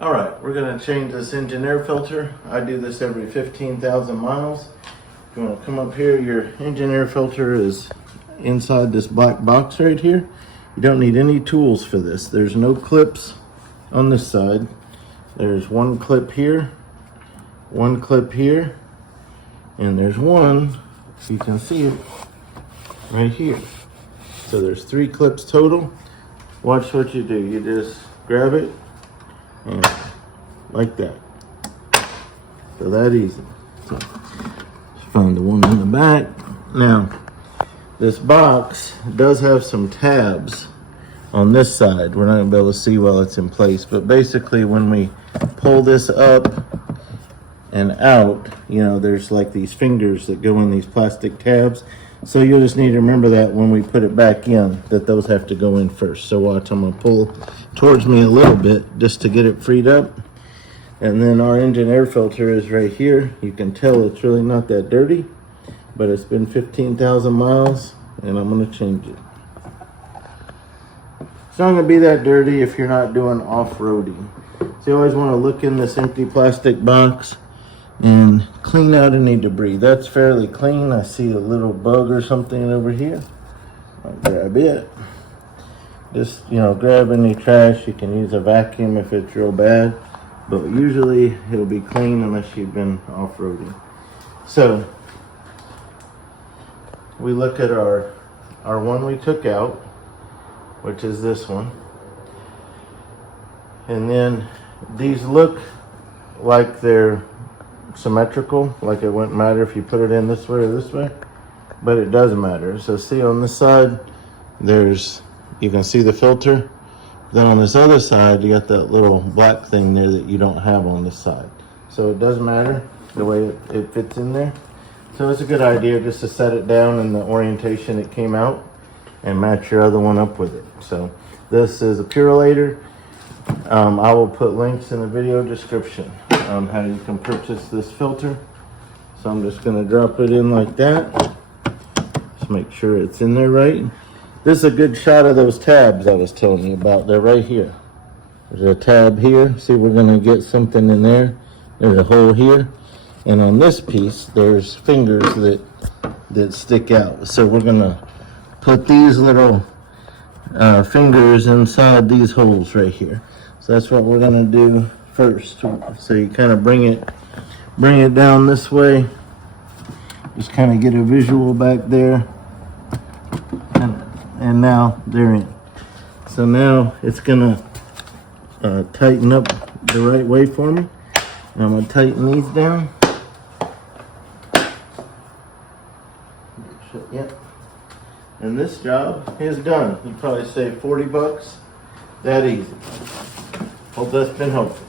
All right, we're gonna change this engine air filter. I do this every 15,000 miles. If you wanna come up here, your engine air filter is inside this black box right here. You don't need any tools for this. There's no clips on this side. There's one clip here, one clip here, and there's one, if you can see it, right here. So there's 3 clips total. Watch what you do. You just grab it and like that. So that easy. So let's find the one in the back. Now, this box does have some tabs on this side. We're not gonna be able to see while it's in place, but basically when we pull this up and out, you know, there's like these fingers that go in these plastic tabs. So you'll just need to remember that when we put it back in, that those have to go in first. So watch, I'm gonna pull towards me a little bit just to get it freed up. And then our engine air filter is right here. You can tell it's really not that dirty, but it's been 15,000 miles and I'm gonna change it. It's not gonna be that dirty if you're not doing off-roading. So you always wanna look in this empty plastic box and clean out any debris. That's fairly clean. I see a little bug or something over here. I'll grab it. Just, you know, grab any trash. You can use a vacuum if it's real bad, but usually it'll be clean unless you've been off-roading. So we look at our one we took out, which is this one. And then these look like they're symmetrical, like it wouldn't matter if you put it in this way or this way, but it does matter. So see on this side, you can see the filter. Then on this other side, you got that little black thing there that you don't have on this side. So it does matter the way it fits in there. So it's a good idea just to set it down in the orientation it came out and match your other one up with it. So this is a Purolator. I will put links in the video description on how you can purchase this filter. So I'm just gonna drop it in like that. Just make sure it's in there right. This is a good shot of those tabs I was telling you about. They're right here. There's a tab here. See, we're gonna get something in there. There's a hole here. And on this piece, there's fingers that stick out. So we're gonna put these little fingers inside these holes right here. So that's what we're gonna do first. So you kind of bring it down this way. Just kind of get a visual back there. And now they're in. So now it's gonna tighten up the right way for me. And I'm gonna tighten these down. Yep. And this job is done. You probably save 40 bucks. That easy. Hope that's been helpful.